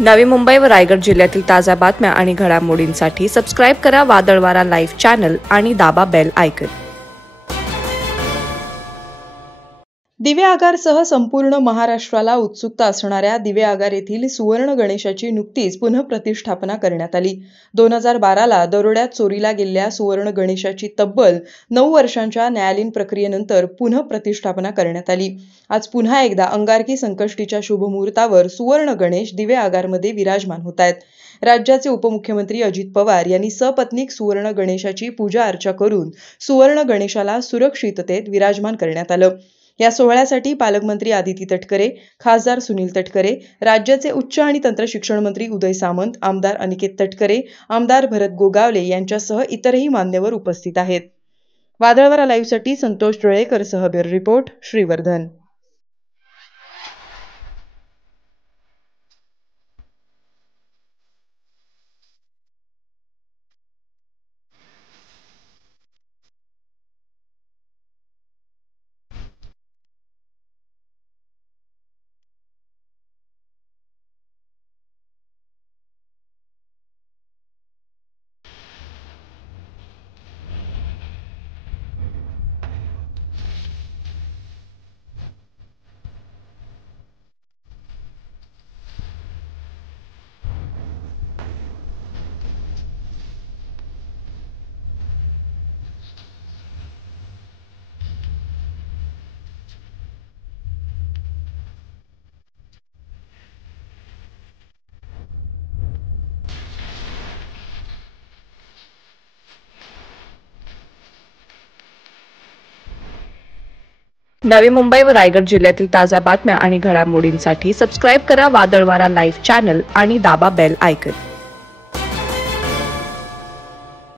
नवी मुंबई व रायगड जिल्ह्यातील ताज्या बातम्या आणि घडामोडींसाठी सबस्क्राईब करा वादळवारा लाईव्ह चॅनल आणि दाबा बेल आयकॉन। दिवे आगारसह संपूर्ण महाराष्ट्राला उत्सुकता असणाऱ्या दिवे आगार येथील सुवर्ण गणेशाची नुकतीच पुनःप्रतिष्ठापना करण्यात आली। 2012ला दरोड्यात चोरीला गेलेल्या सुवर्ण गणेशाची तब्बल 9 वर्षांच्या न्यायालयीन प्रक्रियेनंतर पुनःप्रतिष्ठापना करण्यात आली। आज पुन्हा एकदा अंगारकी संकष्टीच्या शुभमुहूर्तावर सुवर्ण गणेश दिवे आगारमध्ये विराजमान होत आहेत। राज्याचे उपमुख्यमंत्री अजित पवार यांनी सपत्नीक सुवर्ण गणेशाची पूजा अर्चा करून सुवर्ण गणेशाला सुरक्षिततेत विराजमान करण्यात आलं। या सोहळ्यासाठी पालकमंत्री आदिती तटकरे, खासदार सुनील तटकरे, राज्याचे उच्च आणि तंत्र शिक्षण मंत्री उदय सामंत, आमदार अनिकेत तटकरे, आमदार भरत गोगावले यांच्यासह इतरही मान्यवर उपस्थित आहेत। वादळवारा लाईव्हसाठी संतोष टिळेकर सह ब्युरो रिपोर्ट, श्रीवर्धन। नवी मुंबई व रायगड जिल्ह्यातील ताज्या बातम्या आणि घडामोडींसाठी सबस्क्राईब करा वादळवारा लाईव्ह चॅनल आणि दाबा बेल आयकॉन।